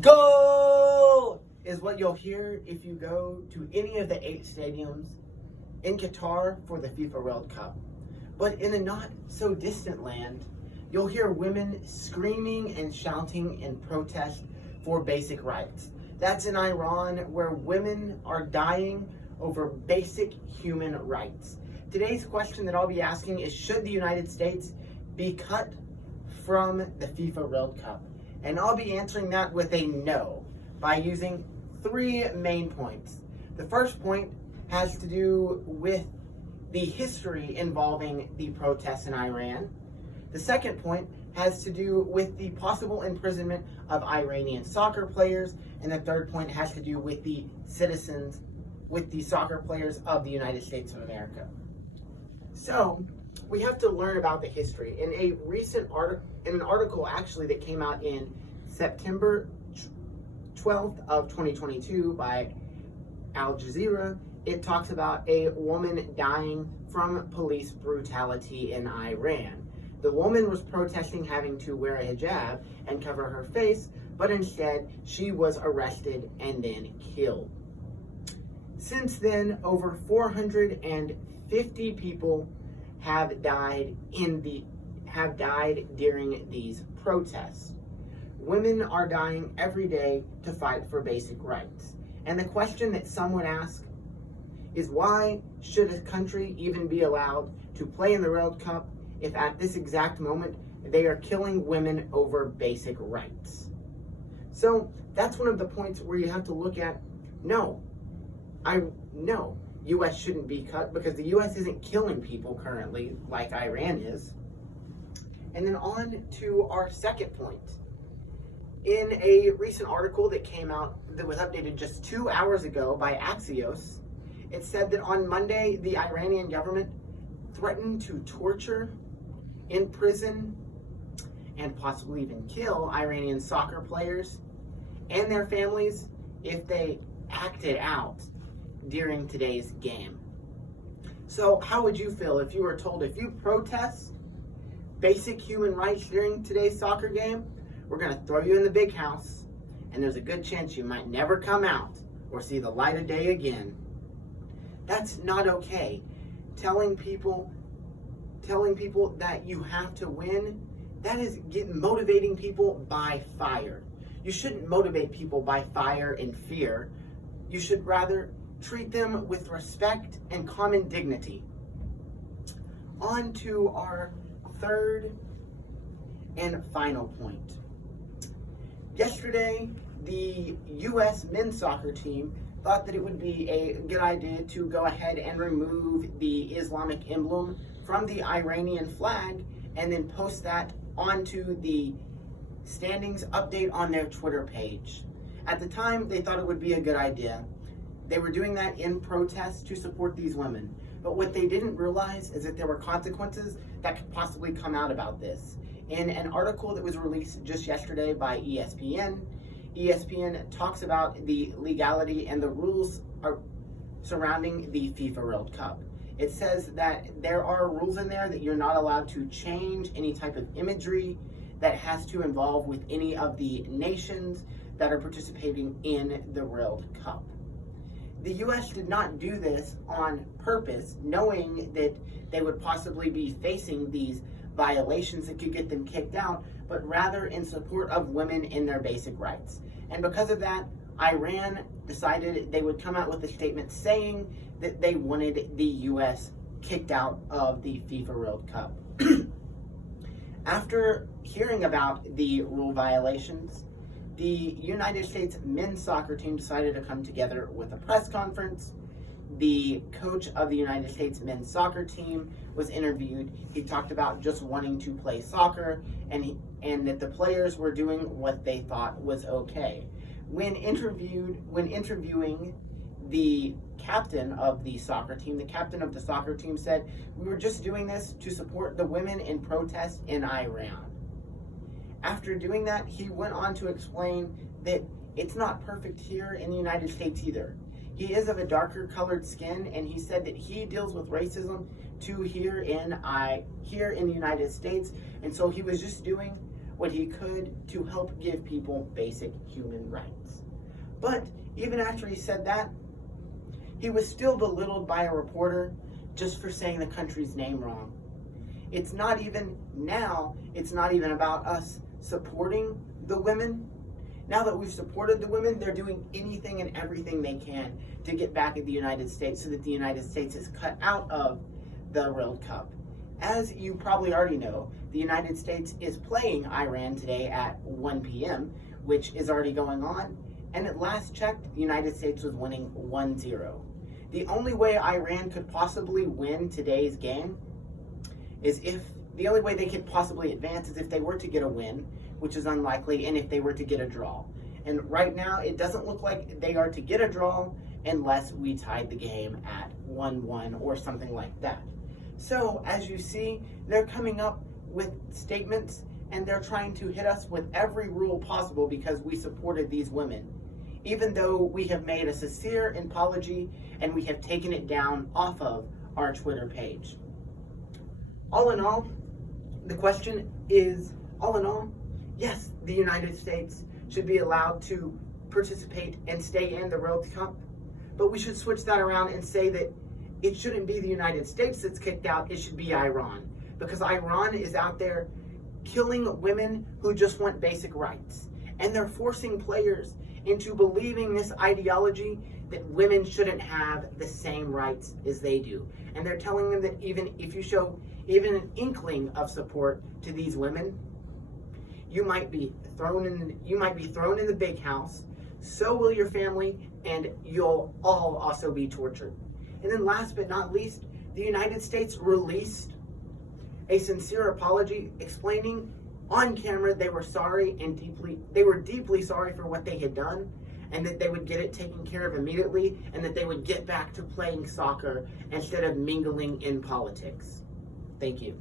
Goal is what you'll hear if you go to any of the 8 stadiums in Qatar for the FIFA World Cup. But in a not so distant land, you'll hear women screaming and shouting in protest for basic rights. That's in Iran, where women are dying over basic human rights. Today's question that I'll be asking is, should the United States be cut from the FIFA World Cup? And I'll be answering that with a no by using 3 main points. The first point has to do with the history involving the protests in Iran. The second point has to do with the possible imprisonment of Iranian soccer players. And the third point has to do with the citizens, with the soccer players of the United States of America. So, we have to learn about the history. In a recent article actually that came out in September 12th of 2022 by Al Jazeera, it talks about a woman dying from police brutality in Iran. The woman was protesting having to wear a hijab and cover her face, but instead she was arrested and then killed. Since then, over 450 people have died during these protests. Women are dying every day to fight for basic rights. And the question that some would ask is, why should a country even be allowed to play in the World Cup if at this exact moment they are killing women over basic rights? So that's one of the points where you have to look at, no, U.S. shouldn't be cut because the U.S. isn't killing people currently like Iran is. And then on to our second point. In a recent article that came out that was updated just 2 hours ago by Axios, it said that on Monday, the Iranian government threatened to torture, imprison, and possibly even kill Iranian soccer players and their families if they acted out during today's game. So how would you feel if you were told, if you protest basic human rights during today's soccer game, we're going to throw you in the big house, and there's a good chance you might never come out or see the light of day again? That's not okay. Telling people that you have to win, that is motivating people by fire. You shouldn't motivate people by fire and fear. You should rather treat them with respect and common dignity. On to our third and final point. Yesterday, the U.S. men's soccer team thought that it would be a good idea to go ahead and remove the Islamic emblem from the Iranian flag and then post that onto the standings update on their Twitter page. At the time, they thought it would be a good idea. They were doing that in protest to support these women. But what they didn't realize is that there were consequences that could possibly come out about this. In an article that was released just yesterday by ESPN talks about the legality and the rules surrounding the FIFA World Cup. It says that there are rules in there that you're not allowed to change any type of imagery that has to involve with any of the nations that are participating in the World Cup. The U.S. did not do this on purpose, knowing that they would possibly be facing these violations that could get them kicked out, but rather in support of women in their basic rights. And because of that, Iran decided they would come out with a statement saying that they wanted the U.S. kicked out of the FIFA World Cup. After hearing about the rule violations, the United States men's soccer team decided to come together with a press conference. The coach of the United States men's soccer team was interviewed. He talked about just wanting to play soccer and that the players were doing what they thought was okay. When interviewing the captain of the soccer team, the captain of the soccer team said, "We were just doing this to support the women in protest in Iran." After doing that, he went on to explain that it's not perfect here in the United States either. He is of a darker colored skin, and he said that he deals with racism too here in the United States, and so he was just doing what he could to help give people basic human rights. But even after he said that, he was still belittled by a reporter just for saying the country's name wrong. It's not even about us supporting the women. Now that we've supported the women, they're doing anything and everything they can to get back at the United States so that the United States is cut out of the World Cup. As you probably already know, the United States is playing Iran today at 1 p.m., which is already going on. And at last checked, the United States was winning 1-0. The only way Iran could possibly win today's game the only way they could possibly advance is if they were to get a win, which is unlikely, and if they were to get a draw. And right now, it doesn't look like they are to get a draw unless we tied the game at 1-1 or something like that. So, as you see, they're coming up with statements and they're trying to hit us with every rule possible because we supported these women, even though we have made a sincere apology and we have taken it down off of our Twitter page. All in all, the question is, yes, the United States should be allowed to participate and stay in the World Cup, but we should switch that around and say that it shouldn't be the United States that's kicked out, it should be Iran. Because Iran is out there killing women who just want basic rights. And they're forcing players into believing this ideology that women shouldn't have the same rights as they do. And they're telling them that even if you show even an inkling of support to these women, you might be thrown in the big house, so will your family, and you'll all also be tortured. And then last but not least, the United States released a sincere apology explaining on camera they were sorry and deeply sorry for what they had done, and that they would get it taken care of immediately, and that they would get back to playing soccer instead of mingling in politics. Thank you.